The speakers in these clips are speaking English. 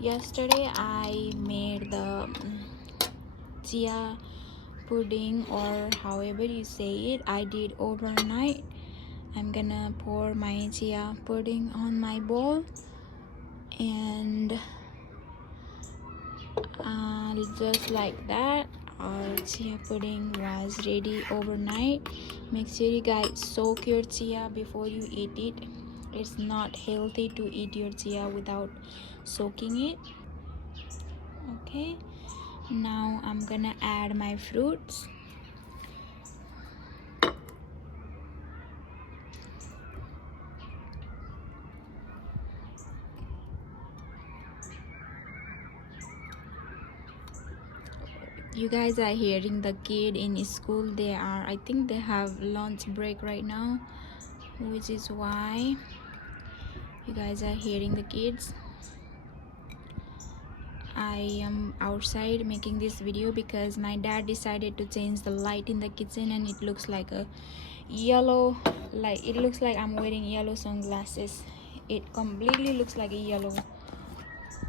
Yesterday I made the chia pudding, or however you say it. I did overnight. I'm gonna pour my chia pudding on my bowl, and just like that, our chia pudding was ready overnight. Make sure you guys soak your chia before you eat it. It's not healthy to eat your chia without soaking it. Okay, now I'm gonna add my fruits. You guys are hearing the kid in school. I think they have lunch break right now, which is why you guys are hearing the kids. I am outside making this video because my dad decided to change the light in the kitchen, and it looks like a yellow, like it looks like I'm wearing yellow sunglasses. It completely looks like a yellow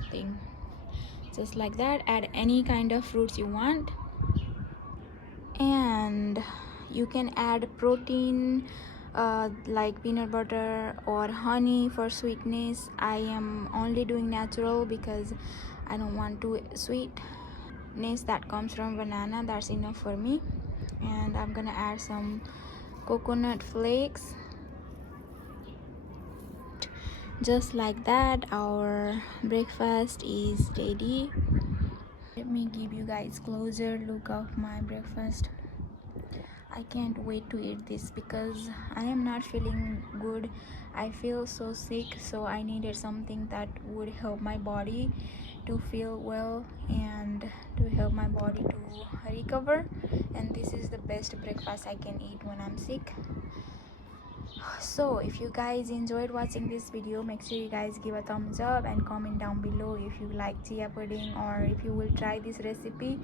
thing. Just like that, add any kind of fruits you want, and you can add protein, like peanut butter or honey for sweetness. I am only doing natural because I don't want to sweetness that comes from banana. That's enough for me. And I'm gonna add some coconut flakes. Just like that, our breakfast is ready. Let me give you guys closer look of my breakfast. I can't wait to eat this because I am not feeling good. I feel so sick, so I needed something that would help my body to feel well and to help my body to recover. And this is the best breakfast I can eat when I'm sick. So if you guys enjoyed watching this video, make sure you guys give a thumbs up and comment down below if you like chia pudding or if you will try this recipe.